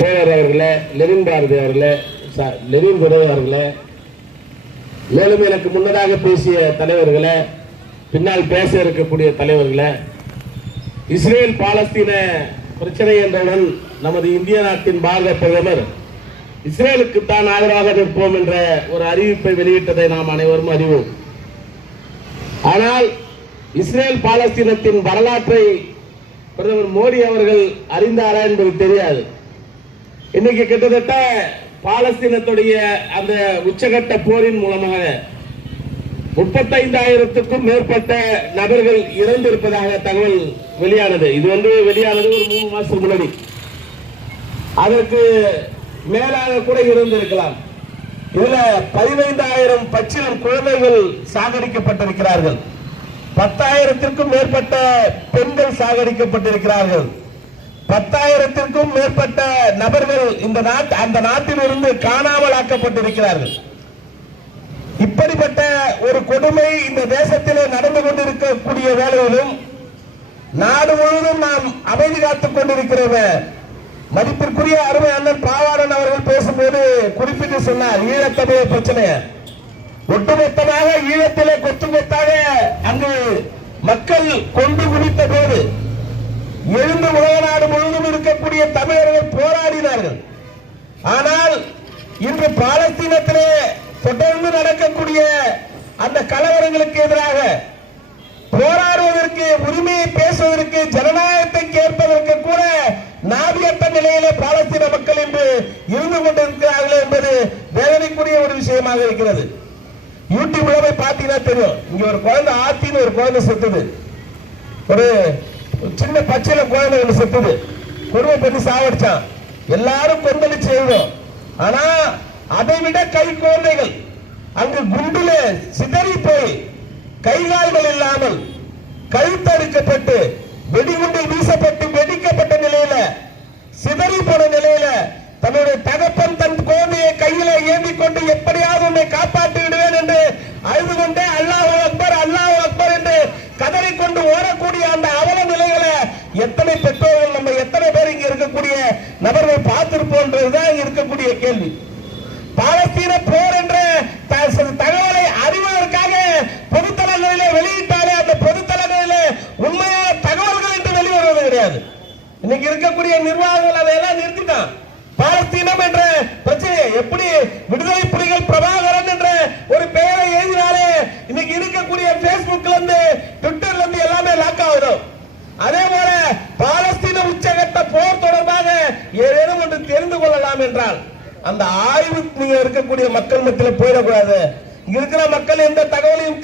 தோழர் அவர்களே, லெனின் பாரதி அவர்களே, லெனின் துரை அவர்களே, மேலும் எனக்கு முன்னதாக பேசிய தலைவர்களே, பின்னால் பேச இருக்கக்கூடிய தலைவர்களே, இஸ்ரேல் பாலஸ்தீன பிரச்சனை என்றவுடன் நமது இந்திய நாட்டின் பாரத பிரதமர் இஸ்ரேலுக்கு தான் ஆதரவாக நிற்போம் என்ற ஒரு அறிவிப்பை வெளியிட்டதை நாம் அனைவரும் அறிவோம். ஆனால் இஸ்ரேல் பாலஸ்தீனத்தின் வரலாற்றை பிரதமர் மோடி அவர்கள் அறிந்தாரா என்பது தெரியாது. இன்னைக்கு கிட்டத்தட்ட பாலஸ்தீனத்துடைய அந்த உச்சகட்ட போரின் மூலமாக 35,000க்கும் மேற்பட்ட நபர்கள் இறந்திருப்பதாக தகவல் வெளியானது. இது வெளியானது ஒரு 3 மாசத்துக்கு முன்னாடி. அதற்கு மேலாக கூட இருந்திருக்கலாம். இதுல 15,000 பச்சிளம் குழந்தைகள் சாகடிக்கப்பட்டிருக்கிறார்கள். 10,000க்கும் மேற்பட்ட பெண்கள் சாகடிக்கப்பட்டிருக்கிறார்கள். 10,000க்கும் மேற்பட்ட நபர்கள் அந்த நாட்டிலிருந்து காணாமல் ஆக்கப்பட்டிருக்கிறார்கள். இப்படிப்பட்ட ஒரு கொடுமை இந்த தேசத்திலே நடந்து கொண்டிருக்கக்கூடிய வேளையிலும் நாடு முழுவதும் நாம் அமைதி காத்துக் கொண்டிருக்கிறோம். மதிப்பிற்குரிய அருமை அண்ணன் பாவாணன் அவர்கள் பேசும்போது குறிப்பிட்டு சொன்னார், ஈழத்தமிழர் பிரச்சனை ஒட்டுமொத்தமாக ஈழத்திலே கொத்து கொத்தாக அங்கு மக்கள் கொண்டு குவித்த போது எழுந்து உலக நாடு முழுவதும் இருக்கக்கூடிய தமிழர்கள் போராடினார்கள். ஆனால் இன்று பாலஸ்தீனத்திலே தொடர்ந்து நடக்கக்கூடிய அந்த கலவரங்களுக்கு எதிராக போராடுவதற்கு, உரிமையை பேசுவதற்கு, ஜனநாயகத்தை கேட்பதற்கு கூட நாதியற்ற நிலையிலே பாலஸ்தீன மக்கள் இன்று இருந்து கொண்டிருக்கிறார்கள் என்பது வேதனைக்குரிய ஒரு விஷயமாக இருக்கிறது. யூடியூப்ல போய் பார்த்தீங்கன்னா தெரியும். இங்க ஒரு குழந்தை ஆத்தின்னு ஒரு குழந்தை செத்துது, ஒரு சின்ன பச்சையில குழந்தை ஒன்று செத்துது, கொடுமை பண்ணி சாவடிச்சான். எல்லாரும் கொந்தளிச்சு எழுதும். ஆனா அதை விட கை குழந்தைகள் அங்கு குண்டுல சிதறி போய் கைகால்கள் இல்லாமல் கழுத்தறுக்கப்பட்டு வெடிகுண்டில் வீசப்பட்டு வெடிக்கப்பட்ட நிலையில சிதறி போன நிலையில தன்னுடைய தகப்பன் தன் குழந்தையை கையில ஏந்தி கொண்டு எப்படியாவது உன்னை காப்பாற்றி விடுவேன் என்று அழுது கொண்டே அல்லாஹ் அக்பர் அல்லாஹ் அக்பர் என்று கதறிக்கொண்டு ஓடக்கூடிய அந்த அவல நிலைகளை எத்தனை பெற்றோர்கள், நம்ம எத்தனை பேர் இங்க இருக்கக்கூடிய நபர்கள் பார்த்திருப்போன்றதுதான் இருக்கக்கூடிய கேள்வி. பாலஸ்தீன போர் என்ற தகவலை அறிவதற்காக பொதுத்தளங்களிலே வெளியிட்டாலே அந்த பொதுத்தளங்களிலே உண்மையான தகவல்கள் என்று வெளிவருவது கிடையாது. இன்னைக்கு இருக்கக்கூடிய நிர்வாகங்கள் அதையெல்லாம் நிறுத்திட்டான். பாலஸ்தீனம் என்ற பிரச்சனை எப்படி விடுதலை புலிகள் பிரபாகரன் என்ற ஒரு பெயரை எழுதினாலே இன்னைக்கு இருக்கக்கூடிய பேஸ்புக்ல இருந்து ட்விட்டர்ல இருந்து எல்லாமே லாக் ஆகிடும். அதே போல பாலஸ்தீன உச்சகட்ட போர் தொடர்பாக ஏதேனும் ஒன்று தெரிந்து கொள்ளலாம் என்றால் அந்த ஆய்வு இருக்கக்கூடிய மக்கள் மத்தியில் போயிடக்கூடாது. இங்க இருக்கிற மக்கள் எந்த தகவலையும்